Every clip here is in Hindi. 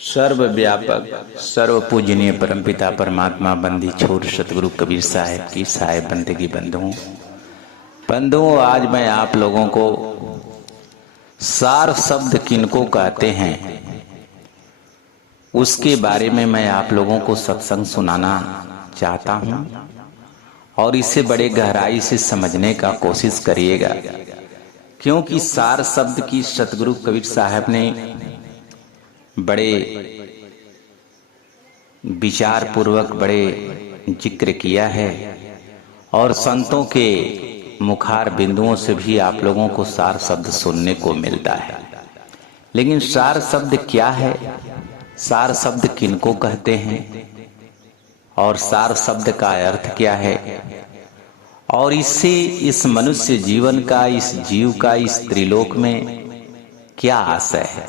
सर्वव्यापक सर्व पूजनीय परमपिता परमात्मा बंदी छोर सतगुरु कबीर साहिब की साहिब बंदगी बंधुओं, आज मैं आप लोगों को सार शब्द किनको कहते हैं उसके बारे में मैं आप लोगों को सत्संग सुनाना चाहता हूं और इसे बड़े गहराई से समझने का कोशिश करिएगा, क्योंकि सार शब्द की सतगुरु कबीर साहब ने बड़े विचार पूर्वक बड़े जिक्र किया है और संतों के मुखार बिंदुओं से भी आप लोगों को सार शब्द सुनने को मिलता है। लेकिन सार शब्द क्या है, सार शब्द किनको कहते हैं और सार शब्द का अर्थ क्या है और इससे इस मनुष्य जीवन का, इस जीव का, इस त्रिलोक में क्या आशय है।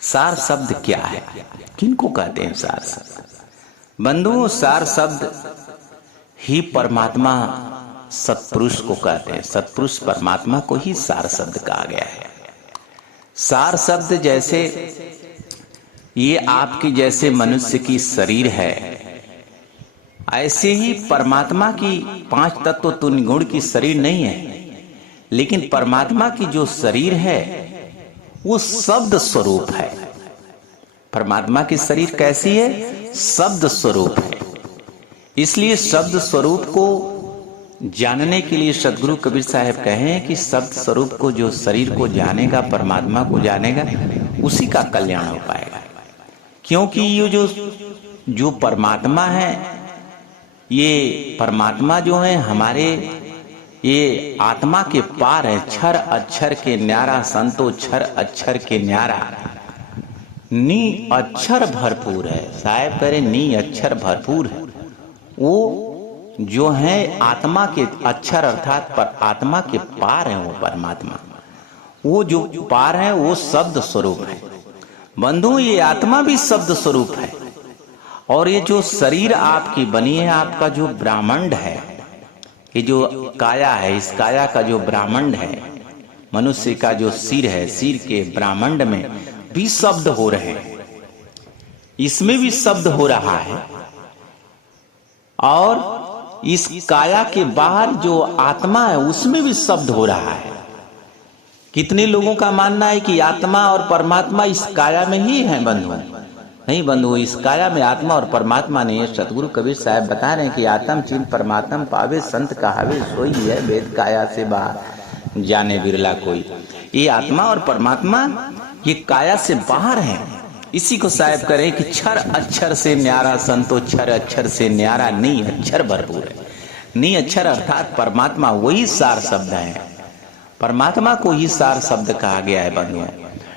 सार शब्द क्या है, किनको कहते हैं सार शब्द? बंधुओं, सार शब्द ही परमात्मा सत्पुरुष को कहते हैं। सत्पुरुष परमात्मा को ही सार शब्द कहा गया है। सार शब्द जैसे ये आपकी जैसे मनुष्य की शरीर है, ऐसे ही परमात्मा की पांच तत्व तुल्य गुण की शरीर नहीं है, लेकिन परमात्मा की जो शरीर है वो शब्द स्वरूप है। परमात्मा की शरीर कैसी है? शब्द स्वरूप है। इसलिए शब्द स्वरूप को जानने के लिए सतगुरु कबीर साहब कहे कि शब्द स्वरूप को जो शरीर को जानेगा, परमात्मा को जानेगा, उसी का कल्याण हो पाएगा। क्योंकि ये जो परमात्मा है, ये परमात्मा जो है हमारे ये आत्मा के पार है। क्षर अक्षर के न्यारा संतो, क्षर अक्षर के न्यारा, नी अक्षर भरपूर है। साहब करे नी अक्षर भरपूर है। वो जो है आत्मा के अक्षर अर्थात पर आत्मा के पार है वो परमात्मा। वो जो पार है वो शब्द स्वरूप है। बंधु, ये आत्मा भी शब्द स्वरूप है और ये जो शरीर आपकी बनी है, आपका जो ब्रह्मांड है, ये जो काया है, इस काया का जो ब्रह्मांड है, मनुष्य का जो सिर है, सिर के ब्रह्मांड में भी शब्द हो रहे हैं, इसमें भी शब्द हो रहा है। और इस काया के बाहर जो आत्मा है उसमें भी शब्द हो रहा है। कितने लोगों का मानना है कि आत्मा और परमात्मा इस काया में ही है। बंधु, नहीं बंधु, इस काया में आत्मा और परमात्मा नहीं है। सतगुरु कबीर साहब बता रहे हैं कि आत्म चिन्ह परमात्म पावे, संत कहावे सोई है, वेद काया से बाहर जाने बिरला कोई। ये आत्मा और परमात्मा ये काया से बाहर है। इसी को साहब करें कि क्षर अक्षर से न्यारा संतो, क्षर अक्षर से न्यारा, नी अक्षर भरपूर है। नी अक्षर अर्थात परमात्मा, वही सार शब्द है। परमात्मा को ही सार शब्द कहा गया है। बंधुओं,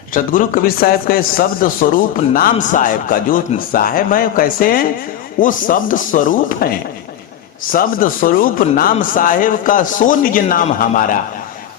सतगुरु कबीर साहब के शब्द स्वरूप नाम साहेब का, जो साहेब है कैसे है? वो शब्द स्वरूप है। शब्द स्वरूप नाम साहेब का सो निज नाम हमारा।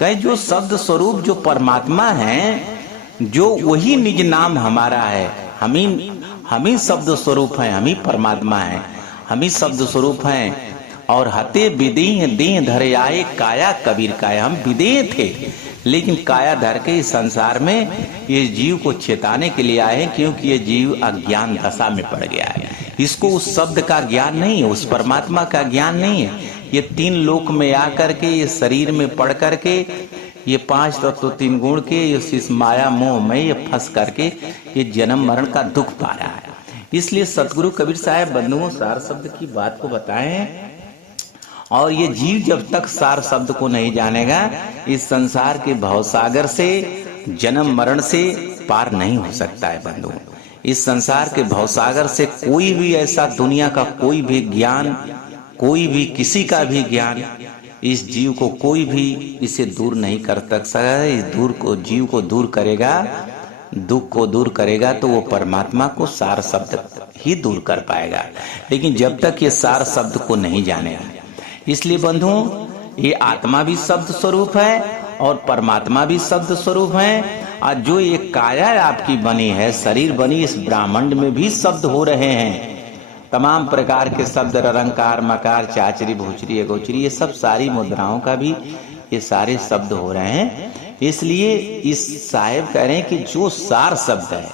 कहे जो शब्द स्वरूप जो परमात्मा है, जो वही निज नाम हमारा है। हम ही शब्द स्वरूप है, हम ही परमात्मा है, हम ही शब्द स्वरूप हैं। और हते विदेह देह धरे आए काया कबीर काया। हम विदेह थे लेकिन काया धर के इस संसार में ये जीव को चेताने के लिए आए, क्योंकि ये जीव अज्ञान दशा में पड़ गया है। इसको उस शब्द का ज्ञान नहीं है, उस परमात्मा का ज्ञान नहीं है। ये तीन लोक में आकर के, ये शरीर में पड़ करके, ये पांच तत्व तीन गुण के इस माया मोह में ये फंस करके ये जन्म मरण का दुख पा रहा है। इसलिए सतगुरु कबीर साहब बंधुओं सार शब्द की बात को बताए। और ये जीव जब तक सार शब्द को नहीं जानेगा, इस संसार के भवसागर से, जन्म मरण से पार नहीं हो सकता है। बंधुओं, इस संसार के भवसागर से कोई भी ऐसा दुनिया का कोई भी ज्ञान, कोई भी किसी का भी ज्ञान इस जीव को कोई भी इसे दूर नहीं कर सकता है। इस जीव को दूर करेगा, दुख को दूर करेगा तो वो परमात्मा को सार शब्द ही दूर कर पाएगा। लेकिन जब तक ये सार शब्द को नहीं जानेगा, इसलिए बंधुओं ये आत्मा भी शब्द स्वरूप है और परमात्मा भी शब्द स्वरूप है। और जो ये काया आपकी बनी है, शरीर बनी, इस ब्रह्मांड में भी शब्द हो रहे हैं। तमाम प्रकार के शब्द, रंकार मकार चाचरी भूचरी अगोचरी, ये सब सारी मुद्राओं का भी ये सारे शब्द हो रहे हैं। इसलिए इस साहेब कह रहे हैं कि जो सार शब्द है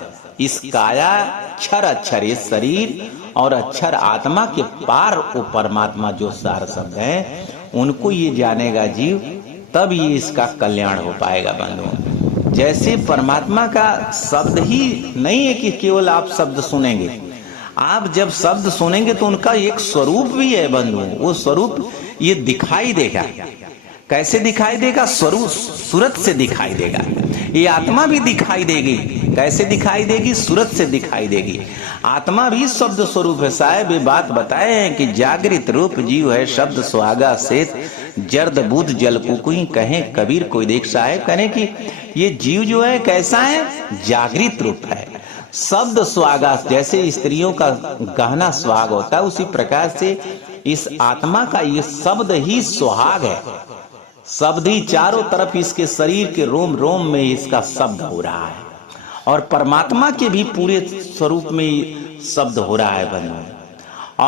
इस काया अक्षर अक्षर ये शरीर और अक्षर आत्मा के पार वो परमात्मा जो सार शब्द है उनको ये जानेगा जीव, तब ये इसका कल्याण हो पाएगा बंधुओं। जैसे परमात्मा का शब्द ही नहीं है कि केवल आप शब्द सुनेंगे, आप जब शब्द सुनेंगे तो उनका एक स्वरूप भी है बंधुओं। वो स्वरूप ये दिखाई देगा। कैसे दिखाई देगा? स्वरूप सूरत से दिखाई देगा। ये आत्मा भी दिखाई देगी। कैसे दिखाई देगी? सूरत से दिखाई देगी। आत्मा भी शब्द स्वरूप है। साहब ये बात बताए हैं कि जागृत रूप जीव है, शब्द सुहागा से जर्द बुध जल कुकुई कहे कबीर कोई देख। साहब कहें कि ये जीव जो है कैसा है? जागृत रूप है। शब्द सुहागा, जैसे स्त्रियों का गहना सुहाग होता है उसी प्रकार से इस आत्मा का ये शब्द ही सुहाग है। शब्द ही चारों तरफ इसके शरीर के रोम रोम में इसका शब्द हो रहा है और परमात्मा के भी पूरे स्वरूप में शब्द हो रहा है बंधु।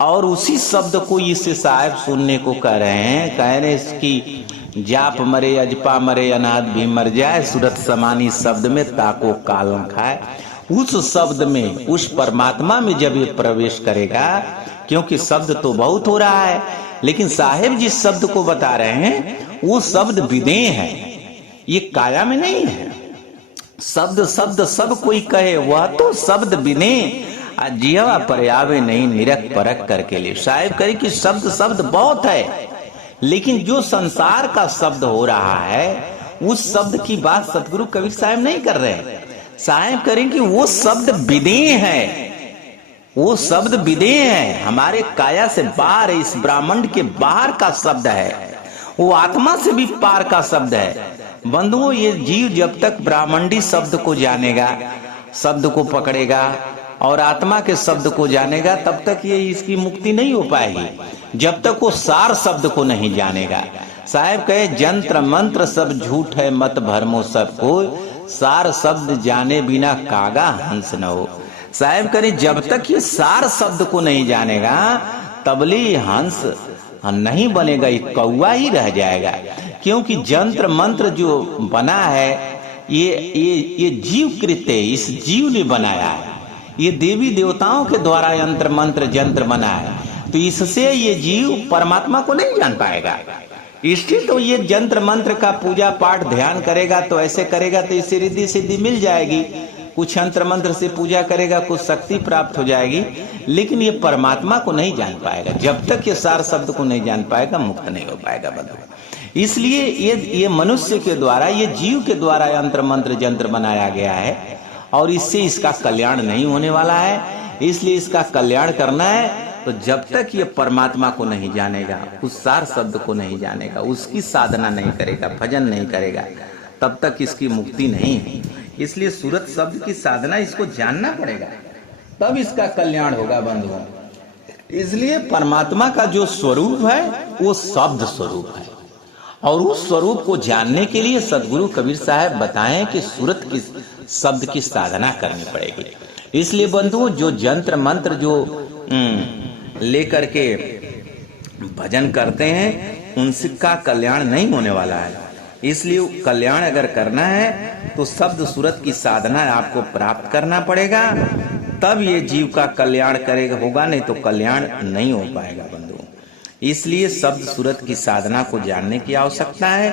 और उसी शब्द को इससे साहब सुनने को कह रहे हैं। कह रहे इसकी जाप मरे अजपा मरे अनाथ भी मर जाए, सूरत समानी शब्द में ताको काल न खाए। उस शब्द में, उस परमात्मा में जब ये प्रवेश करेगा, क्योंकि शब्द तो बहुत हो रहा है, लेकिन साहेब जिस शब्द को बता रहे हैं वो शब्द विदेह है, ये काया में नहीं है। शब्द शब्द सब कोई कहे वह तो शब्द विदेह, जिहवा पर आवे नहीं निरख परख करके लिए। साहेब कहे कि शब्द शब्द बहुत है, लेकिन जो संसार का शब्द हो रहा है उस शब्द की बात सतगुरु कबीर साहब नहीं कर रहे। साहब करें कि वो शब्द विदेह है, वो शब्द विदेह है, हमारे काया से बाहर, इस ब्राह्मण के बाहर का शब्द है, वो आत्मा से भी पार का शब्द है। बंधुओं ये जीव जब तक ब्राह्मणी शब्द को जानेगा, शब्द को पकड़ेगा और आत्मा के शब्द को जानेगा, तब तक ये इसकी मुक्ति नहीं हो पाएगी जब तक वो सार शब्द को नहीं जानेगा। साहब कहे जंत्र मंत्र सब झूठ है, मत भरमो सब को, सार शब्द जाने बिना कागा हंस न हो। साहब करे जब तक ये सार शब्द को नहीं जानेगा तबले हंस नहीं बनेगा, ये कौवा ही रह जाएगा। क्योंकि जंत्र मंत्र जो बना है ये जीव कृत्य है, इस जीव ने बनाया है। ये देवी देवताओं के द्वारा यंत्र मंत्र जंत्र बना है, तो इससे ये जीव परमात्मा को नहीं जान पाएगा। इसलिए तो ये जंत्र मंत्र का पूजा पाठ ध्यान करेगा, तो ऐसे करेगा तो इससे रिद्धि सिद्धि मिल जाएगी। कुछ यंत्र मंत्र से पूजा करेगा, कुछ शक्ति प्राप्त हो जाएगी, लेकिन ये परमात्मा को नहीं जान पाएगा। जब तक ये सार शब्द को नहीं जान पाएगा मुक्त नहीं हो पाएगा बंधु। इसलिए ये मनुष्य के द्वारा, ये जीव के द्वारा यंत्र मंत्र जंत्र बनाया गया है और इससे इसका कल्याण नहीं होने वाला है। इसलिए इसका कल्याण करना है तो जब तक ये परमात्मा को नहीं जानेगा, उस सार शब्द को नहीं जानेगा, उसकी साधना नहीं करेगा, भजन नहीं करेगा, तब तक इसकी मुक्ति नहीं है। इसलिए सूरत शब्द की साधना इसको जानना पड़ेगा, तब इसका कल्याण होगा बंधुओं। इसलिए परमात्मा का जो स्वरूप है वो शब्द स्वरूप है और उस स्वरूप को जानने के लिए सदगुरु कबीर साहब बताएं कि सूरत की शब्द की साधना करनी पड़ेगी। इसलिए बंधुओं जो जंत्र मंत्र जो लेकर के भजन करते हैं उनका कल्याण नहीं होने वाला है। इसलिए कल्याण अगर करना है तो शब्द सूरत की साधना आपको प्राप्त करना पड़ेगा, तब ये जीव का कल्याण करेगा, होगा नहीं तो कल्याण नहीं हो पाएगा बंधुओं। इसलिए शब्द सूरत की साधना को जानने की आवश्यकता है,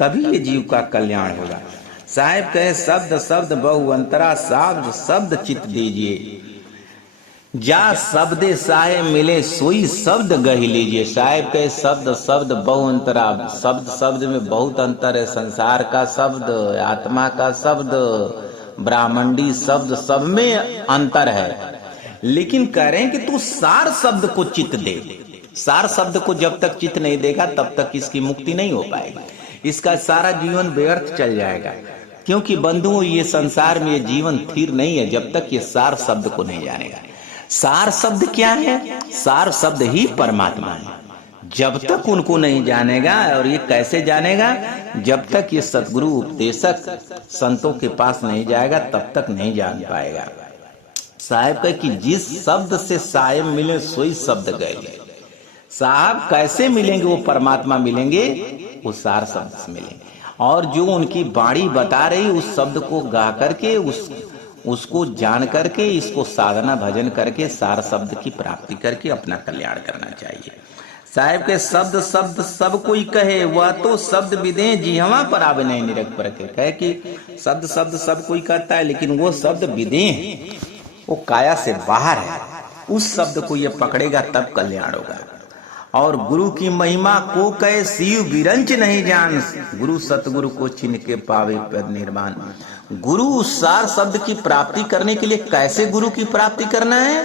तभी ये जीव का कल्याण होगा। साहेब कहे शब्द शब्द बहु अंतरा, शब्द शब्द चित दीजिए, जा शब्द साहे मिले सोई शब्द गही लीजिए। साहेब कहे शब्द शब्द बहु अंतरा, शब्द शब्द में बहुत अंतर है। संसार का शब्द, आत्मा का शब्द, ब्राह्मणी शब्द, सब में अंतर है। लेकिन कह रहे हैं कि तू सार शब्द को चित दे। सार शब्द को जब तक चित नहीं देगा तब तक इसकी मुक्ति नहीं हो पाएगी, इसका सारा जीवन व्यर्थ चल जाएगा। क्योंकि बंधुओं ये संसार में ये जीवन स्थिर नहीं है जब तक ये सार शब्द को नहीं जानेगा। सार शब्द क्या है? सार शब्द ही परमात्मा है। जब तक उनको नहीं जानेगा, और ये कैसे जानेगा? जब तक ये सतगुरु उपदेशक संतों के पास नहीं जाएगा तब तक नहीं जान पाएगा। साहब कहे कि जिस शब्द से साहेब मिले सोई शब्द गए। साहब कैसे मिलेंगे? वो परमात्मा मिलेंगे, वो सार शब्द से मिलेंगे। और जो उनकी वाणी बता रही उस शब्द को गा करके उसको जान करके इसको साधना भजन करके सार शब्द की प्राप्ति करके अपना कल्याण करना चाहिए। साहेब के शब्द शब्द सब कोई कहे वह तो शब्द विदे जिहवा पर आवे नहीं निरख पर कहे कि शब्द शब्द सब कोई कहता है लेकिन वो शब्द विदे है, वो काया से बाहर है। उस शब्द को ये पकड़ेगा तब कल्याण होगा। और गुरु की महिमा को कहे शिव विरंच नहीं जान, गुरु सतगुरु को चिन्ह के पावे पद निर्माण। गुरु सार शब्द की प्राप्ति करने के लिए कैसे गुरु की प्राप्ति करना है?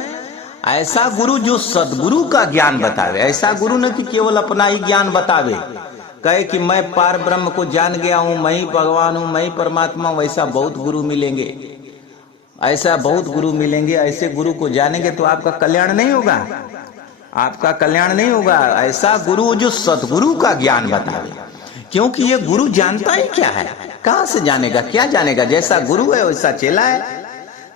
ऐसा गुरु जो सदगुरु का ज्ञान बतावे। ऐसा गुरु न कि केवल अपना ही ज्ञान बतावे, कहे कि मैं पार ब्रह्म को जान गया हूं, मैं ही भगवान हूं, मैं ही परमात्मा हूं। वैसा बहुत गुरु मिलेंगे, ऐसा बहुत गुरु मिलेंगे। ऐसे गुरु को जानेंगे तो आपका कल्याण नहीं होगा, आपका कल्याण नहीं होगा। ऐसा गुरु जो सदगुरु का ज्ञान बतावे, क्योंकि ये गुरु जानता ही क्या है, कहां से जानेगा, क्या जानेगा। जैसा गुरु है वैसा चेला है,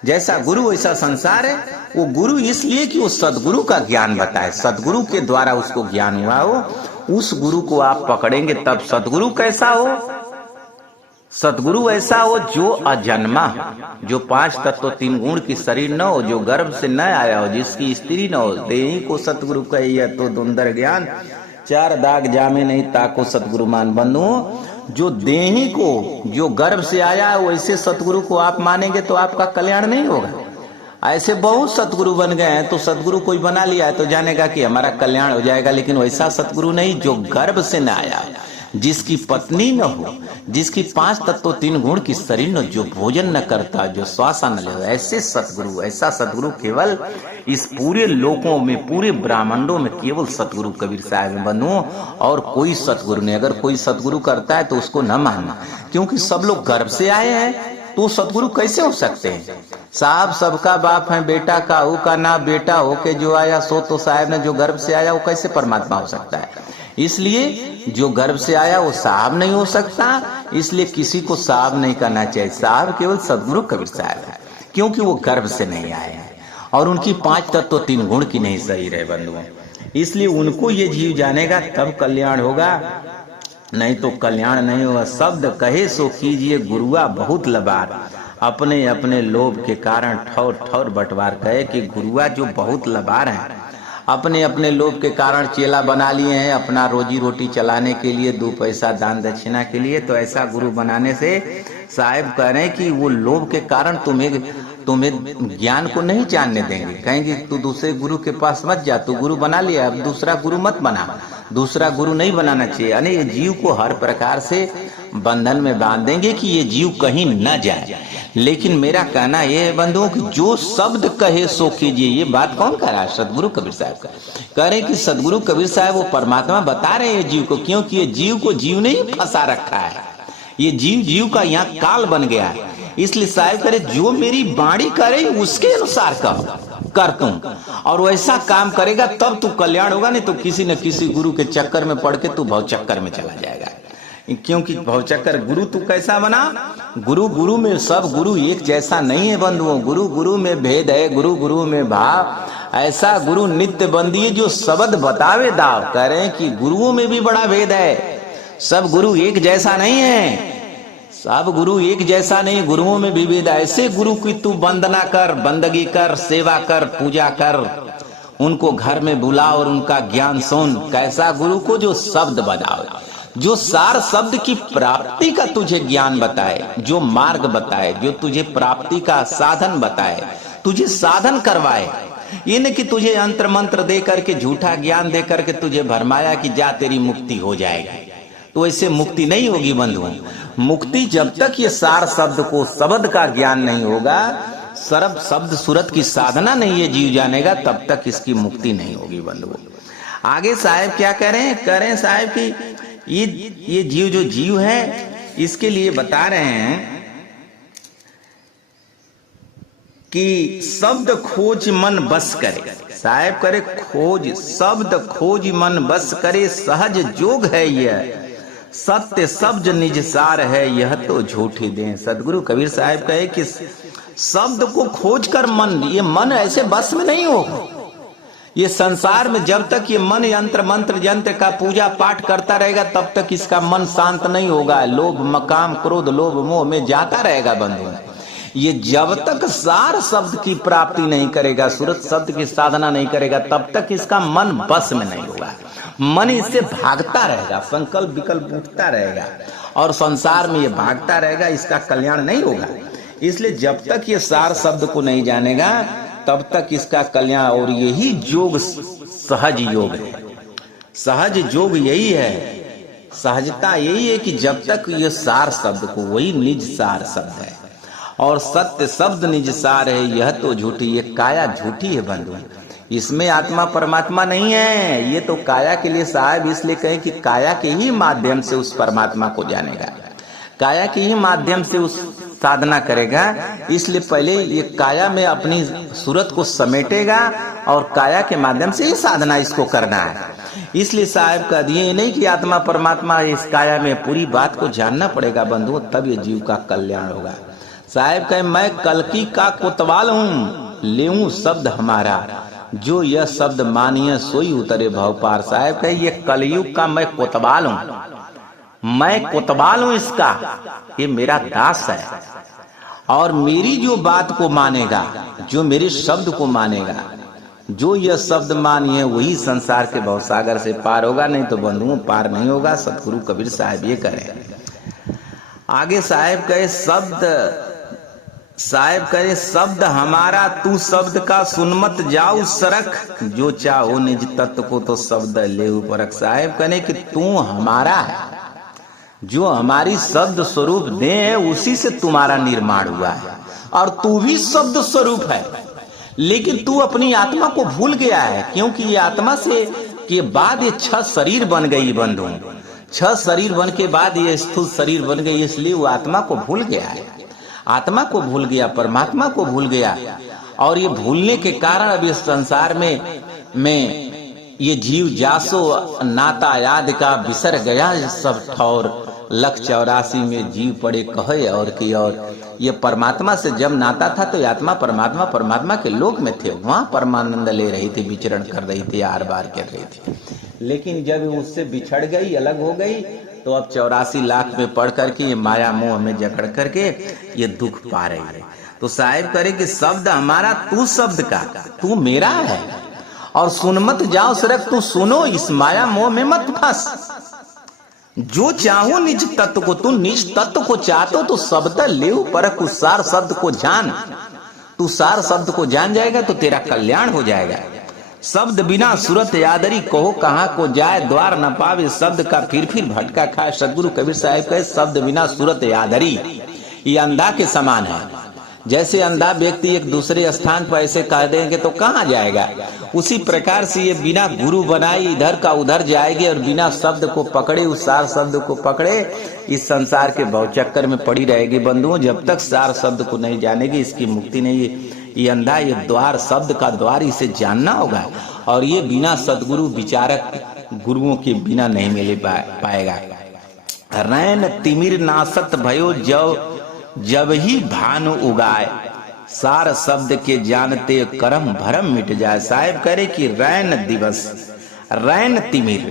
जैसा गुरु वैसा संसार है। वो गुरु इसलिए कि वो सदगुरु का ज्ञान बताए, सदगुरु के द्वारा उसको ज्ञान हुआ हो, उस गुरु को आप पकड़ेंगे तब। सदगुरु कैसा हो? सदगुरु ऐसा हो जो अजन्मा, जो 5 तत्व 3 गुण की शरीर न हो, जो गर्भ से न आया हो, जिसकी स्त्री न हो। देही को सतगुरु कहिए तो दुंदर ज्ञान, 4 दाग जामे नहीं ताको सतगुरु मान बंधु। जो देही को, जो गर्भ से आया है, वैसे सतगुरु को आप मानेंगे तो आपका कल्याण नहीं होगा। ऐसे बहुत सतगुरु बन गए हैं, तो सतगुरु कोई बना लिया है तो जानेगा कि हमारा कल्याण हो जाएगा, लेकिन वैसा सतगुरु नहीं जो गर्भ से न आया, जिसकी पत्नी न हो, जिसकी 5 तत्व 3 गुण की शरीर न, जो भोजन न करता, जो श्वास न ले, ऐसे सतगुरु, ऐसा सतगुरु केवल इस पूरे लोकों में, पूरे ब्रह्मांडों में केवल सतगुरु कबीर साहब बनो, और कोई सतगुरु नहीं। अगर कोई सतगुरु करता है तो उसको न मानना, क्योंकि सब लोग गर्भ से आए हैं, तो सतगुरु कैसे हो सकते हैं? साहब सबका बाप है, बेटा काहू का ना बेटा हो के जो आया सो तो साहब ने जो गर्भ से आया वो कैसे परमात्मा हो सकता है? इसलिए जो गर्भ से आया वो साहब नहीं हो सकता, इसलिए किसी को साहब नहीं करना चाहिए। साहब केवल सदगुरु कबीर साहब है, क्योंकि वो गर्भ से नहीं आए हैं और उनकी 5 तत्व 3 गुण की नहीं सही रहे बंधुओं। इसलिए उनको ये जीव जानेगा तब कल्याण होगा, नहीं तो कल्याण नहीं होगा। शब्द कहे सो कीजिए गुरुआ बहुत लबार, अपने अपने लोभ के कारण ठौर ठौर बंटवार। कहे कि गुरुआ जो बहुत लबार है, अपने अपने लोभ के कारण चेला बना लिए हैं, अपना रोजी रोटी चलाने के लिए, 2 पैसा दान दक्षिणा के लिए। तो ऐसा गुरु बनाने से साहिब कह रहे हैं कि वो लोभ के कारण तुम्हें ज्ञान को नहीं जानने देंगे। कहेंगे तू दूसरे गुरु के पास मत जा, तू गुरु बना लिया, अब दूसरा गुरु मत बना। दूसरा गुरु नहीं बनाना चाहिए। यानी ये जीव को हर प्रकार से बंधन में बांध देंगे कि ये जीव कहीं न जाए। लेकिन मेरा कहना यह है बंधुओं कि जो शब्द कहे सो कीजिए। ये बात कौन कह रहा है? सदगुरु कबीर साहब कह रहे हैं कि सदगुरु कबीर साहब वो परमात्मा बता रहे हैं जीव को, क्योंकि ये जीव को जीव ने ही फंसा रखा है। ये जीव का यहाँ काल बन गया है। इसलिए साहब करे जो मेरी बाणी करे उसके अनुसार कर तुम, और वैसा काम करेगा तब तू कल्याण होगा, नहीं तो किसी न किसी गुरु के चक्कर में पड़ के तू भव चक्कर में चला जाएगा। क्योंकि भवचक्कर गुरु तू कैसा बना? गुरु में सब गुरु एक जैसा नहीं है बंधुओं। गुरु में भेद है, गुरु में भाव। ऐसा गुरु नित्य बंदिए जो शब्द बतावे दाव। कह रहे हैं कि गुरुओं में भी बड़ा भेद है, सब गुरु एक जैसा नहीं है, सब गुरु एक जैसा नहीं, गुरुओं में भी भेद है। ऐसे गुरु की तू वंदना कर, बंदगी कर, सेवा कर, पूजा कर, उनको घर में बुला और उनका ज्ञान सुन। कैसा गुरु को जो शब्द बतावे, जो सार शब्द की प्राप्ति का तुझे ज्ञान बताए, जो मार्ग बताए, जो तुझे प्राप्ति का साधन बताए, तुझे साधन करवाए। ये नहीं कि तुझे अंतर मंत्र दे करके, झूठा ज्ञान दे करके तुझे भरमाया कि जा तेरी मुक्ति हो जाएगी। तो ऐसे मुक्ति नहीं होगी बंधुओं। मुक्ति जब तक ये सार शब्द को, शब्द का ज्ञान नहीं होगा, सर्व शब्द सूरत की साधना नहीं ये जीव जानेगा, तब तक इसकी मुक्ति नहीं होगी बंधुओं। आगे साहब क्या कह रहे हैं? कह रहे हैं साहब कि ये जीव जो जीव है इसके लिए बता रहे हैं कि शब्द खोज मन बस करे। साहब करे खोज, शब्द खोज मन बस करे, सहज जोग है यह, सत्य शब्द निज सार है, यह तो झूठी दें। सदगुरु कबीर साहब कहे कि शब्द को खोज कर मन, ये मन ऐसे बस में नहीं होगा ये संसार में जब तक ये मन यंत्र मंत्र यंत्र का पूजा पाठ करता रहेगा तब तक इसका मन शांत नहीं होगा। लोभ मकाम क्रोध लोभ मोह में जाता रहेगा बंधु। ये जब तक सार शब्द की प्राप्ति नहीं करेगा, सूरत शब्द की साधना नहीं करेगा, तब तक इसका मन बस में नहीं होगा। मन इससे भागता रहेगा, संकल्प विकल्प उठता रहेगा और संसार में ये भागता रहेगा, इसका कल्याण नहीं होगा। इसलिए जब तक ये सार शब्द को नहीं जानेगा तब तक इसका कल्याण, और यही योग सहज योग है। सहज योग यही है, सहजता यही है कि जब तक ये सार शब्द को, वही निज सार शब्द है और सत्य शब्द निज सार है, यह तो झूठी, ये काया झूठी है बंधु। इसमें आत्मा परमात्मा नहीं है। ये तो काया के लिए साहब इसलिए कहें कि काया के ही माध्यम से उस परमात्मा को जानेगा, काया के ही माध्यम से उस साधना करेगा। इसलिए पहले ये काया में अपनी सूरत को समेटेगा और काया के माध्यम से ही साधना इसको करना है। इसलिए साहब कह दिए नहीं कि आत्मा परमात्मा इस काया में, पूरी बात को जानना पड़ेगा बंधुओं, तब ये जीव का कल्याण होगा। साहब कहे मैं कलकी का कोतवाल हूँ, लेऊं शब्द हमारा, जो यह शब्द मानिए सोई उतरे भव पार। साहब कहे ये कलयुग का मैं कोतवाल हूँ, मैं कोतवाल हूं इसका, ये मेरा दास है और मेरी जो बात को मानेगा, जो मेरे शब्द को मानेगा, जो यह शब्द मानिए वही संसार के भवसागर से पार होगा, नहीं तो बंधुओं पार नहीं होगा। सतगुरु कबीर साहब ये करें। आगे साहब कहे शब्द हमारा तू शब्द का सुनमत जाऊ सरख, जो चाहो निज तत्व को तो शब्द ले परख। साहब कहे कि तू हमारा है, जो हमारी शब्द स्वरूप दे है उसी से तुम्हारा निर्माण हुआ है और तू भी शब्द स्वरूप है, लेकिन तू अपनी आत्मा को भूल गया है, क्योंकि ये आत्मा से के बाद ये 6 शरीर बन गई बंधु। 6 शरीर बन के बाद ये स्थूल शरीर बन गई, इसलिए वो आत्मा को भूल गया है, आत्मा को भूल गया, परमात्मा को भूल गया। और ये भूलने के कारण अब इस संसार में ये जीव जासो नाता याद का बिसर गया सब ठौर, 184 में जीव पड़े कहे और की और। ये परमात्मा से जब नाता था तो आत्मा परमात्मा के लोक में थे, वहां परमानंद ले रही थी, विचरण कर रही थी, आर बार कर रही थी। लेकिन जब उससे बिछड़ गई, अलग हो गई, तो अब 84 लाख में पढ़ करके ये माया मोह में जकड़ करके ये दुख पा रही है। तो साहिब करे कि शब्द हमारा तू शब्द का, तू मेरा है और सुन मत जाओ सिर्फ तू सुनो, इस माया मोह में मत फंस। जो चाहो निज तत्व को, तू निज तत्व को चाहतो तो शब्द ले परख, उस सार शब्द को जान। तू सार शब्द को जान जाएगा तो तेरा कल्याण हो जाएगा। शब्द बिना सूरत यादरी, कहो कहाँ को जाए, द्वार न पावे शब्द का फिर भटका खाए। सदगुरु कबीर साहब कहे शब्द बिना सूरत यादरी, ये अंधा के समान है। जैसे अंधा व्यक्ति एक दूसरे स्थान पर ऐसे कह देंगे तो कहाँ जाएगा, उसी प्रकार से ये बिना गुरु बनाए इधर का उधर जाएगी और बिना शब्द को पकड़े, उस सार शब्द को पकड़े, इस संसार के भवचक्कर में पड़ी रहेगी बंधुओं। जब तक सार शब्द को नहीं जानेगी इसकी मुक्ति नहीं है। ये अंधा, ये द्वार शब्द का द्वार, इसे जानना होगा और ये बिना सदगुरु विचारक गुरुओं के बिना नहीं मिल पाएगा। रैन तिमिर नासत भयो जब ही भानु उगाए, सार शब्द के जानते करम भरम मिट जाए। साहिब करे कि रैन दिवस, रैन तिमिर,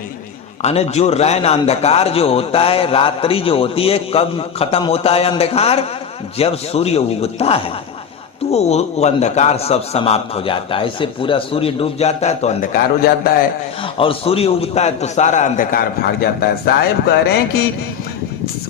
अने जो रैन अंधकार जो होता है, रात्रि जो होती है, कब खत्म होता है अंधकार, जब सूर्य उगता है तो वो अंधकार सब समाप्त हो जाता है। ऐसे पूरा सूर्य डूब जाता है तो अंधकार हो जाता है और सूर्य उगता है तो सारा अंधकार भाग जाता है। साहिब कह रहे हैं कि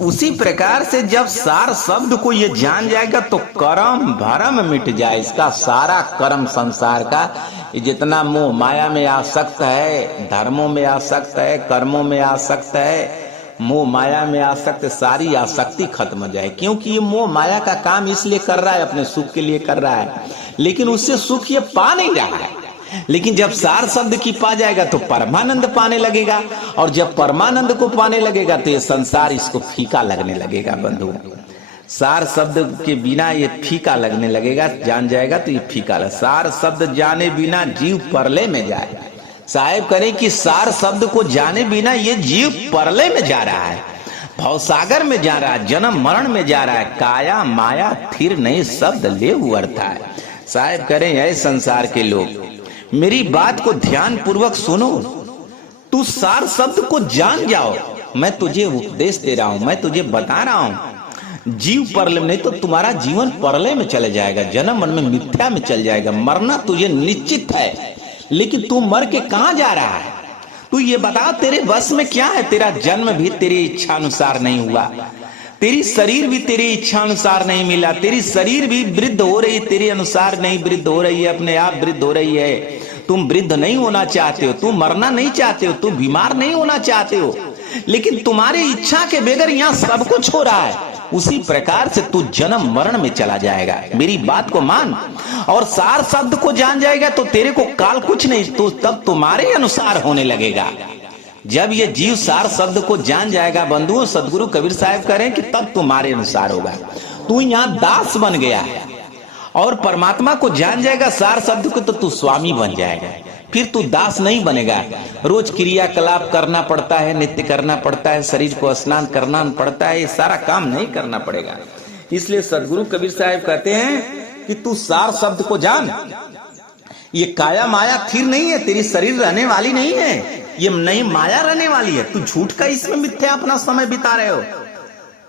उसी प्रकार से जब सार शब्द को ये जान जाएगा तो कर्म भरम मिट जाए। इसका सारा कर्म संसार का, जितना मोह माया में आसक्त है, धर्मों में आसक्त है, कर्मों में आसक्त है, मोह माया में आसक्त, सारी आसक्ति खत्म हो जाए। क्योंकि ये मोह माया का काम इसलिए कर रहा है, अपने सुख के लिए कर रहा है, लेकिन उससे सुख ये पा नहीं रहा है। लेकिन जब सार शब्द की पा जाएगा तो परमानंद पाने लगेगा और जब परमानंद को पाने लगेगा तो ये संसार इसको फीका लगने लगेगा बंधु। सार शब्द के बिना ये फीका लगने लगेगा, जान जाएगा तो ये फीका लगे। सार शब्द जाने बिना जीव परले में जाए। साहिब करें कि सार शब्द को जाने बिना ये जीव परले में जा रहा है, भवसागर में जा रहा है, जन्म मरण में जा रहा है। काया माया फिर नहीं शब्द ले उड़ता है। साहिब करें ऐ संसार के लोग, मेरी बात को ध्यान पूर्वक सुनो, तू सार शब्द को जान जाओ। मैं तुझे उपदेश दे रहा हूं, मैं तुझे बता रहा हूं। जीव परलय में, नहीं तो तुम्हारा जीवन परलय में चले जाएगा, जन्म मन में मिथ्या में चल जाएगा। मरना तुझे निश्चित है, लेकिन तू मर के कहां जा रहा है? तू ये बता, तेरे बस में क्या है? तेरा जन्म भी तेरी इच्छा अनुसार नहीं हुआ, तेरी शरीर भी तेरी इच्छा अनुसार नहीं मिला, तेरी शरीर भी वृद्ध हो रही, तेरे अनुसार नहीं वृद्ध हो रही है, अपने आप वृद्ध हो रही है। तुम वृद्ध नहीं होना चाहते हो, तुम मरना नहीं चाहते हो, तुम बीमार नहीं होना चाहते हो, लेकिन तुम्हारी इच्छा के बगैर यहाँ सब कुछ हो रहा है। उसी प्रकार से तू जन्म मरण में चला जाएगा। मेरी बात को मान और सार शब्द को जान जाएगा तो तेरे को काल कुछ नहीं, तो तब तुम्हारे अनुसार होने लगेगा। जब ये जीव सार शब्द को जान जाएगा बंधुओं, सदगुरु कबीर साहब कह रहे हैं कि तब तुम्हारे अनुसार होगा। तू यहाँ दास बन गया है और परमात्मा को जान जाएगा सार शब्द को, तो तू स्वामी बन जाएगा। फिर तू दास नहीं बनेगा। रोज क्रियाकलाप करना पड़ता है, नित्य करना पड़ता है, शरीर को स्नान करना पड़ता है, ये सारा काम नहीं करना पड़ेगा। इसलिए सदगुरु कबीर साहब कहते हैं कि तू सार शब्द को जान। ये काया माया स्थिर नहीं है, तेरी शरीर रहने वाली नहीं है, ये नहीं माया रहने वाली है। तू झूठ का इसमें मिथ्या अपना समय बिता रहे हो।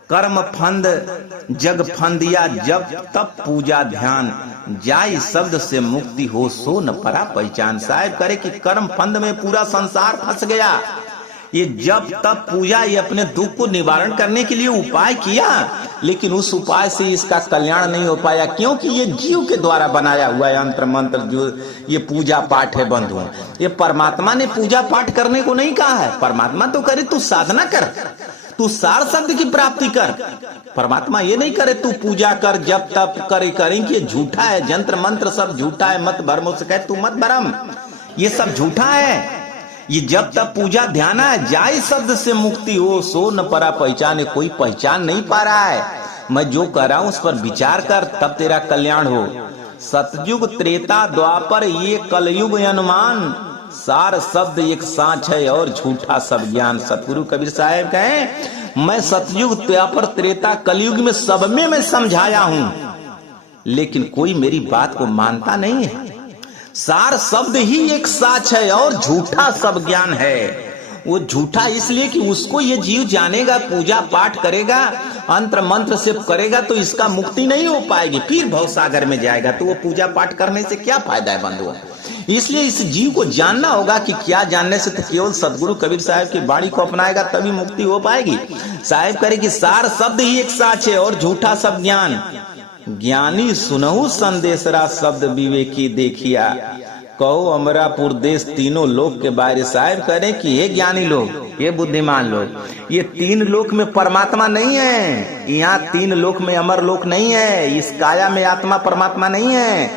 कर्म फंद जग फंदिया, जब तब पूजा ध्यान, जाय शब्द से मुक्ति हो सो न परा पहचान। साहब करे कि कर्म फंद में पूरा संसार फंस गया। ये जब तब पूजा, ये अपने दुख को निवारण करने के लिए उपाय किया, लेकिन उस उपाय से इसका कल्याण नहीं हो पाया, क्योंकि ये जीव के द्वारा बनाया हुआ यंत्र मंत्र जो ये पूजा पाठ है बंधुओं। ये परमात्मा ने पूजा पाठ करने को नहीं कहा है। परमात्मा तो करे तू साधना कर, तू सार शब्द की प्राप्ति कर। परमात्मा ये नहीं करे तू पूजा कर, जब तब करें कि झूठा है, जंत्र मंत्र सब झूठा है, मत भरम से कहे तू मत भरम, ये सब झूठा है। ये जब तक पूजा ध्यान है, जाय शब्द से मुक्ति हो सो न परा पहचाने। कोई पहचान नहीं पा रहा है, मैं जो कह रहा हूं उस पर विचार कर, तब तेरा कल्याण हो। सतयुग त्रेता द्वापर ये कलयुग अनुमान, सार शब्द एक सांच है और झूठा सब ज्ञान। सतगुरु कबीर साहब कहें मैं सतयुग द्वापर त्रेता कलयुग में सब में मैं समझाया हूं, लेकिन कोई मेरी बात को मानता नहीं है। सार शब्द ही एक साच है और झूठा सब ज्ञान है। वो झूठा इसलिए कि उसको ये जीव जानेगा, पूजा पाठ करेगा, अंतर मंत्र से करेगा तो इसका मुक्ति नहीं हो पाएगी, फिर भवसागर में जाएगा। तो वो पूजा पाठ करने से क्या फायदा है बंधुओं? इसलिए इस जीव को जानना होगा कि क्या जानने से, तो केवल सदगुरु कबीर साहब की वाणी को अपनाएगा तभी मुक्ति हो पाएगी। साहब करे कि सार शब्द ही एक साच है और झूठा सब ज्ञान, ज्ञानी सुनहु संदेशरा शब्द विवेकी देखिया, कहो अमरापुर देश तीनों लोक के बारे। साहब करें कि ये ज्ञानी लोग, ये बुद्धिमान लोग, ये तीन लोक में परमात्मा नहीं है। यहाँ तीन लोक में अमर लोक नहीं है, इस काया में आत्मा परमात्मा नहीं है,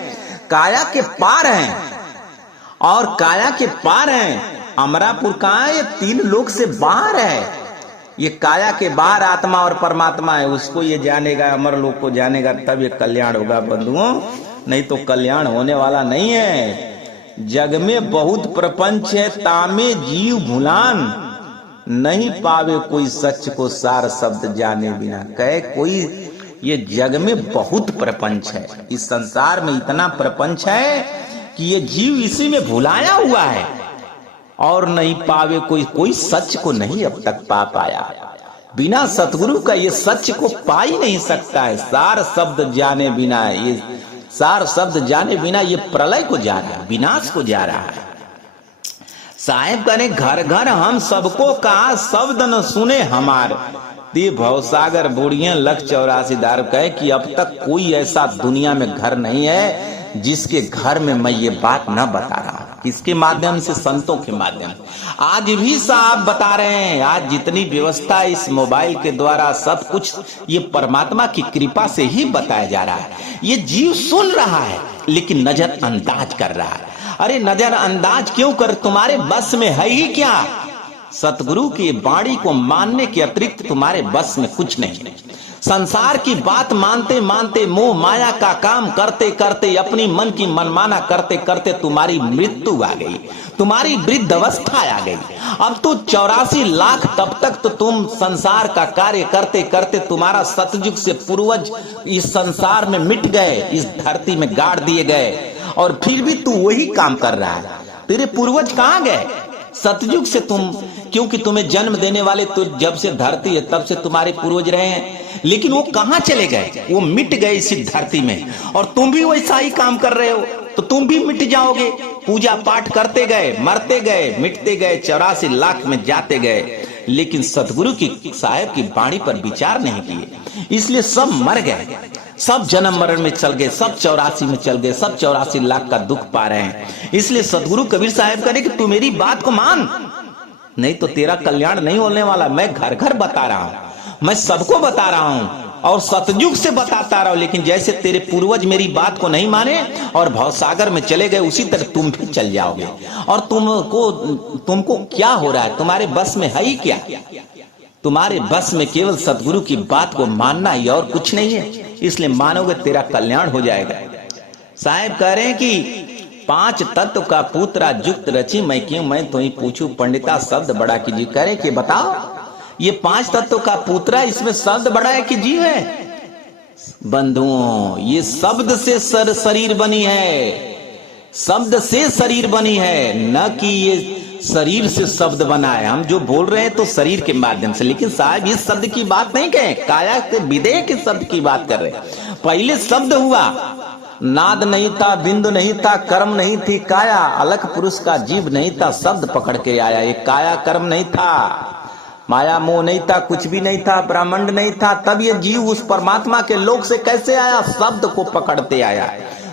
काया के पार है और काया के पार है। अमरापुर कहाँ है? ये तीन लोक से बाहर है। ये काया के बाहर आत्मा और परमात्मा है, उसको ये जानेगा, अमर लोक को जानेगा, तब ये कल्याण होगा बंधुओं, नहीं तो कल्याण होने वाला नहीं है। जग में बहुत प्रपंच है, तामे जीव भुलान, नहीं पावे कोई सच को सार शब्द जाने बिना। कहे कोई ये जग में बहुत प्रपंच है, इस संसार में इतना प्रपंच है कि ये जीव इसी में भुलाया हुआ है और नहीं पावे कोई सच को नहीं अब तक पा पाया। बिना सतगुरु का ये सच को पा ही नहीं सकता है। सार शब्द जाने बिना, ये सार शब्द जाने बिना ये प्रलय को जा रहा है, विनाश को जा रहा है। साहेब करें घर घर हम सबको कहा, शब्द न सुने हमार, दी भवसागर बुढ़िया लख 84 दार। कहे कि अब तक कोई ऐसा दुनिया में घर नहीं है जिसके घर में मैं ये बात न बता रहा हूं। किसके माध्यम से? संतों के माध्यम। आज भी साहब बता रहे हैं, आज जितनी व्यवस्था इस मोबाइल के द्वारा सब कुछ ये परमात्मा की कृपा से ही बताया जा रहा है। ये जीव सुन रहा है लेकिन नजरअंदाज कर रहा है। अरे नजरअंदाज क्यों कर? तुम्हारे बस में है ही क्या? सतगुरु की वाणी को मानने के अतिरिक्त तुम्हारे बस में कुछ नहीं है। संसार की बात मानते मानते, मोह माया का काम करते करते, अपनी मन की मनमाना करते करते तुम्हारी मृत्यु आ गई, तुम्हारी वृद्ध अवस्था आ गई। अब तो 84 लाख तब तक तो तुम संसार का कार्य करते करते तुम्हारा सतयुग से पूर्वज इस संसार में मिट गए, इस धरती में गाड़ दिए गए, और फिर भी तू वही काम कर रहा है। तेरे पूर्वज कहां गए? सतयुग से तुम, क्योंकि तुम्हें जन्म देने वाले तो जब से धरती है तब से तुम्हारे पूर्वज रहे हैं, लेकिन वो कहां चले गए? वो मिट गए इसी धरती में, और तुम भी वैसा ही काम कर रहे हो तो तुम भी मिट जाओगे। पूजा पाठ करते गए, मरते गए, मिटते गए, 84 लाख में जाते गए, लेकिन सतगुरु की साहब की वाणी पर विचार नहीं किए, इसलिए सब मर गए, सब जन्म मरण में चल गए, सब 84 में चल गए, सब 84 लाख का दुख पा रहे हैं। इसलिए सतगुरु कबीर साहब करे कि तू मेरी बात को मान, नहीं तो तेरा कल्याण नहीं होने वाला। मैं घर घर बता रहा हूं, मैं सबको बता रहा हूं और सतयुग से बताता रहा हूं, लेकिन जैसे तेरे पूर्वज मेरी बात को नहीं माने और भवसागर में चले गए, उसी तरह तुम भी चल जाओगे। और तुमको क्या हो रहा है? तुम्हारे बस में है ही क्या? तुम्हारे बस में केवल सतगुरु की बात को मानना ही, और कुछ नहीं है। इसलिए मानोगे तेरा कल्याण हो जाएगा। साहब कह रहे हैं कि 5 तत्व का पुत्रा जुक्त रची मैं क्यों मैं तो ही पूछू पंडिता शब्द बड़ा की जीव। कह रहे कि बताओ ये 5 तत्व का पुत्रा, इसमें शब्द बड़ा है कि जीव है? बंधुओं, ये शब्द से शरीर बनी है, शब्द से शरीर बनी है, न कि ये शरीर से शब्द बना है। हम जो बोल रहे हैं तो शरीर के माध्यम से, लेकिन साहब इस शब्द की बात नहीं कहें, काया के विदेह के शब्द की बात कर रहे हैं। पहले शब्द हुआ, नाद नहीं था, बिंदु नहीं था, कर्म नहीं थी काया, अलग पुरुष का जीव नहीं था, शब्द पकड़ के आया। ये काया कर्म नहीं था, माया मोह नहीं था, कुछ भी नहीं था, ब्रह्मांड नहीं था, तब ये जीव उस परमात्मा के लोक से कैसे आया? शब्द को पकड़ते आया,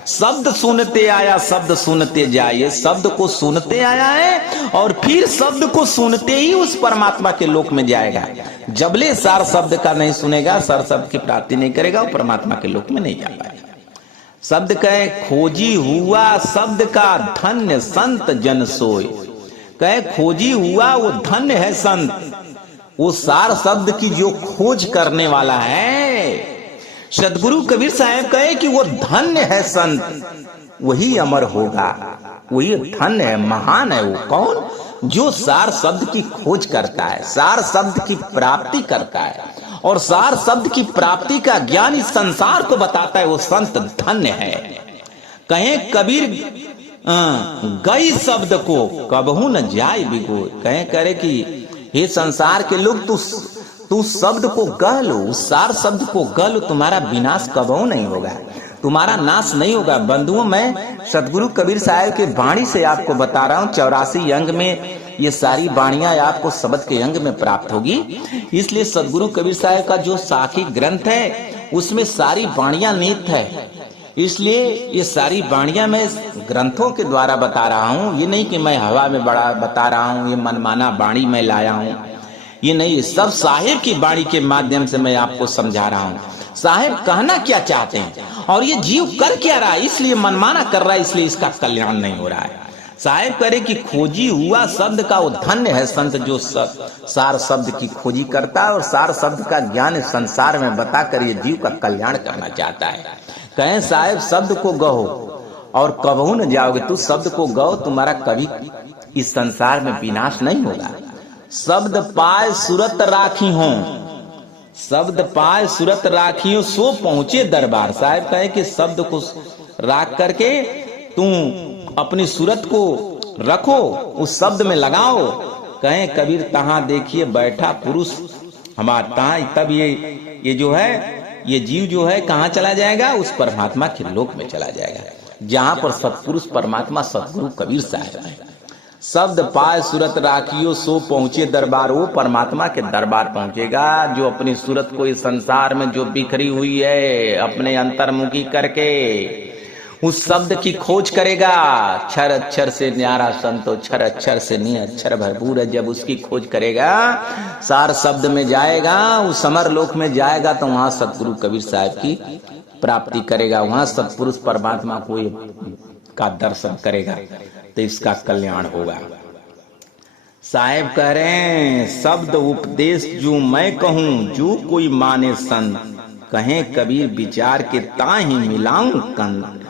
शब्द सुनते आया, शब्द सुनते जाए, शब्द को सुनते आया है और फिर शब्द को सुनते ही उस परमात्मा के लोक में जाएगा। जबले सार शब्द का नहीं सुनेगा, सार शब्द की प्राप्ति नहीं करेगा, वो परमात्मा के लोक में नहीं जा पाएगा। शब्द कहे खोजी हुआ शब्द का धन्य संत जन सोय। कहे खोजी हुआ वो धन्य है संत, वो सार शब्द की जो खोज करने वाला है। सदगुरु कबीर साहब कहे कि वो धन्य है संत, वही अमर होगा, वही धन्य है, महान है। वो कौन? जो सार शब्द की खोज करता है, सार शब्द की प्राप्ति करता है, और सार शब्द की प्राप्ति का ज्ञान इस संसार को बताता है, वो संत धन्य है। कहे कबीर गई शब्द को कबहू न जाए बिगोय। कहे करे कि हे संसार के लोग, तू शब्द को गह लो, उस सार शब्द को गह लो, तुम्हारा विनाश कबहू नहीं होगा, तुम्हारा नाश नहीं होगा। बंधुओं, मैं सदगुरु कबीर साहब के वाणी से आपको बता रहा हूं, 84 अंग में ये सारी वाणियां आपको शब्द के अंग में प्राप्त होगी। इसलिए सदगुरु कबीर साहब का जो साखी ग्रंथ है उसमें सारी वाणियां निहित है। इसलिए ये सारी वाणियां मैं ग्रंथों के द्वारा बता रहा हूं, ये नहीं कि मैं हवा में बड़ा बता रहा हूं, ये मनमाना वाणी मैं लाया हूं, ये नहीं, सब साहेब की वाणी के माध्यम से मैं आपको समझा रहा हूं। साहेब कहना क्या चाहते हैं और ये जीव कर क्या रहा है, इसलिए मनमाना कर रहा है, इसलिए इसका कल्याण नहीं हो रहा है। साहेब करे कि खोजी हुआ शब्द का वो धन्य है संत, जो सार शब्द की खोजी करता है और सार शब्द का ज्ञान संसार में बताकर ये जीव का कल्याण करना चाहता है। कहें साहेब शब्द को गहो और कबहू न जाओगे, तू शब्द को गहो, तुम्हारा कभी इस संसार में विनाश नहीं होगा। शब्द पाए सुरत राखी हो, शब्द पाए सुरत राखी हो, सो पहुंचे दरबार। साहब कहे कि शब्द को राख करके तू अपनी सूरत को रखो, उस शब्द में लगाओ। कहें कबीर तहां देखिए बैठा पुरुष हमारा, तहां तब ये जो है ये जीव जो है कहां चला जाएगा? उस परमात्मा के लोक में चला जाएगा, जहां पर सतपुरुष परमात्मा सतगुरु कबीर साहब है। शब्द पाए सूरत राखियो, सो पहुंचे दरबार, वो परमात्मा के दरबार पहुंचेगा जो अपनी सूरत को इस संसार में जो बिखरी हुई है अपने अंतर्मुखी करके उस शब्द की खोज करेगा। क्षर अक्षर से न्यारा संतो, क्षर अक्षर से नी अक्षर भरपूर है। जब उसकी खोज करेगा, सार शब्द में जाएगा, उस समर लोक में जाएगा, तो वहां सतगुरु कबीर साहब की प्राप्ति करेगा, वहां सतपुरुष परमात्मा को का दर्शन करेगा, तो इसका कल्याण होगा। साहेब कह रहे हैं शब्द उपदेश जो मैं कहूं जो कोई माने संत, कहें कबीर विचार के ताहि मिलाऊं कंद।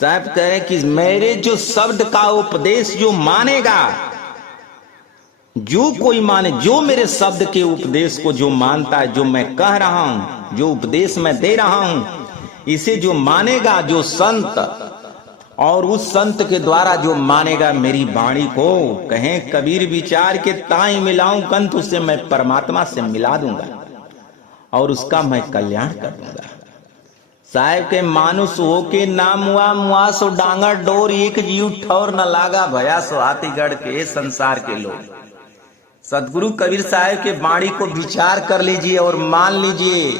साहब कह रहे हैं कि मेरे जो शब्द का उपदेश जो मानेगा, जो कोई माने, जो मेरे शब्द के उपदेश को जो मानता है, जो मैं कह रहा हूं, जो उपदेश मैं दे रहा हूं, इसे जो मानेगा, जो संत, और उस संत के द्वारा जो मानेगा मेरी वाणी को, कहें कबीर विचार के ताई मिलाऊं कंत, उसे मैं परमात्मा से मिला दूंगा और उसका मैं कल्याण कर दूंगा। साहेब के मानुष हो के नाम हुआ मुआ सो डांगर डोर, एक जीव ठौर न लागा भया सो हाथीगढ़ के संसार के लोग। सदगुरु कबीर साहब के वाणी को विचार कर लीजिए और मान लीजिए,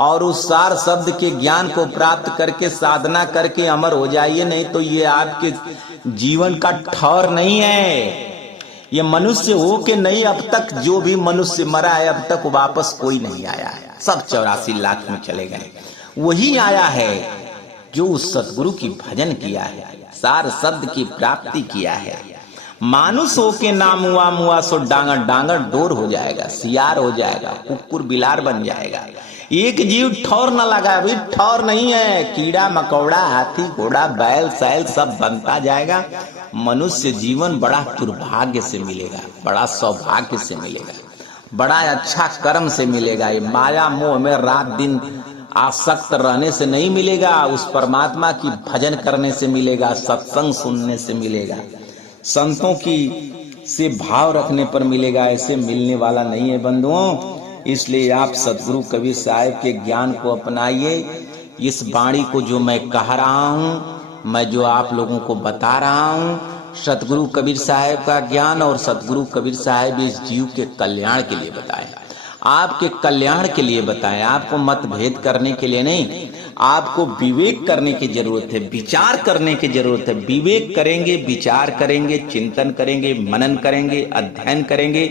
और उस सार शब्द के ज्ञान को प्राप्त करके साधना करके अमर हो जाइए। नहीं तो ये आपके जीवन का ठौर नहीं है। ये मनुष्य हो के नहीं, अब तक जो भी मनुष्य मरा है अब तक वापस कोई नहीं आया है, सब 84 लाख में चले गए। वही आया है जो उस सतगुरु की भजन किया है, सार शब्द की प्राप्ति किया है। मानुष हो के नाम हुआ मुआ सो डांगर डांगर डोर हो जाएगा, सियार हो जाएगा, कुकुर बिलार बन जाएगा। एक जीव ठौर न लगा, अभी ठौर नहीं है। कीड़ा मकौड़ा हाथी घोड़ा बैल सैल सब बनता जाएगा। मनुष्य जीवन बड़ा दुर्भाग्य से मिलेगा, बड़ा सौभाग्य से मिलेगा, बड़ा अच्छा कर्म से मिलेगा। ये माया मोह में रात दिन आसक्त रहने से नहीं मिलेगा, उस परमात्मा की भजन करने से मिलेगा, सत्संग सुनने से मिलेगा, संतों की से भाव रखने पर मिलेगा। ऐसे मिलने वाला नहीं है बंधुओं। इसलिए आप सदगुरु कबीर साहब के ज्ञान को अपनाइए। इस वाणी को जो मैं कह रहा हूँ, मैं जो आप लोगों को बता रहा हूँ, सतगुरु कबीर साहब का ज्ञान, और सतगुरु कबीर साहब इस जीव के कल्याण के लिए बताए, आपके कल्याण के लिए बताए, आपको मतभेद करने के लिए नहीं। आपको विवेक करने की जरूरत है, विचार करने की जरूरत है। विवेक करेंगे, विचार करेंगे, चिंतन करेंगे, मनन करेंगे, अध्ययन करेंगे,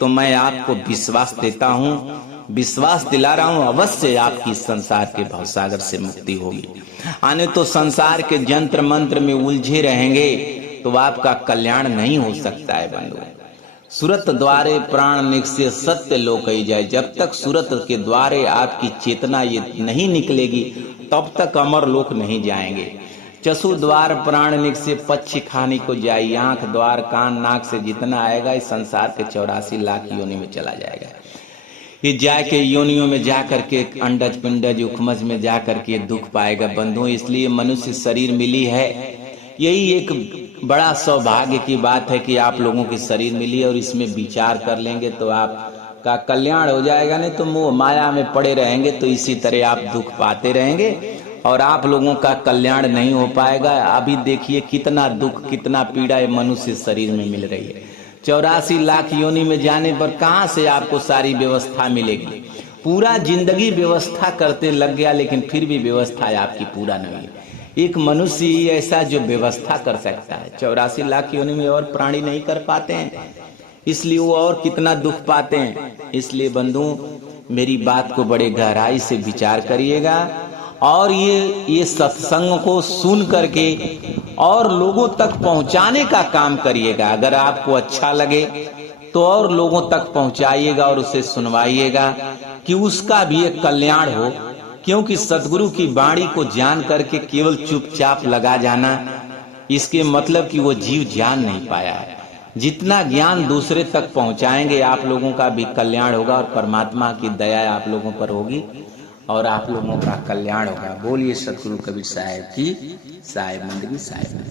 तो मैं आपको विश्वास देता हूँ, विश्वास दिला रहा हूँ, अवश्य आपकी संसार के भवसागर से मुक्ति होगी। आने तो संसार के जंत्र मंत्र में उलझे रहेंगे तो आपका कल्याण नहीं हो सकता है बंधु। सूरत द्वारे प्राण निकसे सत्य लोक ही जाए। जब तक सूरत के द्वारे आपकी चेतना ये नहीं निकलेगी तब तक अमर लोक नहीं जाएंगे। चसु द्वार प्राण निकसे पक्षी खाने को जाए। आंख द्वार कान नाक से जितना आएगा इस संसार के 84 लाख योनि में चला जाएगा। ये जाके योनियों में जा करके अंडज पिंडज उखमज में जा करके दुख पाएगा बंधु। इसलिए मनुष्य शरीर मिली है, यही एक बड़ा सौभाग्य की बात है कि आप लोगों की शरीर मिली और इसमें विचार कर लेंगे तो आपका कल्याण हो जाएगा। नहीं तो मोह माया में पड़े रहेंगे तो इसी तरह आप दुख पाते रहेंगे और आप लोगों का कल्याण नहीं हो पाएगा। अभी देखिए कितना दुख कितना पीड़ा मनुष्य शरीर में मिल रही है। 84 लाख योनि में जाने पर कहां से आपको सारी व्यवस्था मिलेगी। पूरा जिंदगी व्यवस्था करते लग गया लेकिन फिर भी व्यवस्था आपकी पूरा नहीं है। एक मनुष्य ही ऐसा जो व्यवस्था कर सकता है। 84 लाख योनि में और प्राणी नहीं कर पाते हैं, इसलिए वो और कितना दुख पाते हैं। इसलिए बंधु मेरी बात को बड़े गहराई से विचार करिएगा और ये सत्संग को सुन करके और लोगों तक पहुंचाने का काम करिएगा। अगर आपको अच्छा लगे तो और लोगों तक पहुंचाइएगा और उसे सुनवाइएगा कि उसका भी एक कल्याण हो। क्योंकि सतगुरु की वाणी को जान करके केवल चुपचाप लगा जाना, इसके मतलब कि वो जीव जान नहीं पाया है। जितना ज्ञान दूसरे तक पहुंचाएंगे आप लोगों का भी कल्याण होगा और परमात्मा की दया आप लोगों पर होगी और आप लोगों का कल्याण होगा। बोलिए सतगुरु कबीर साहब की साहेब मंदिर साहेब।